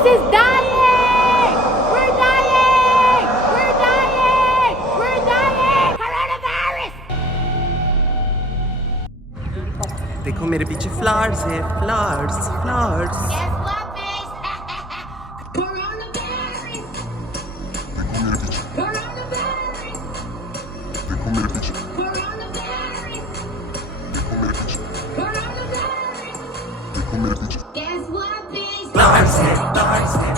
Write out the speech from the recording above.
house is dying! We're dying! We're dying! We're dying! Coronavirus! Det kommer bitte flowers här, flowers. Guess what, bitch? Coronavirus! Guess what, bitch? Flowers här. Flowers här.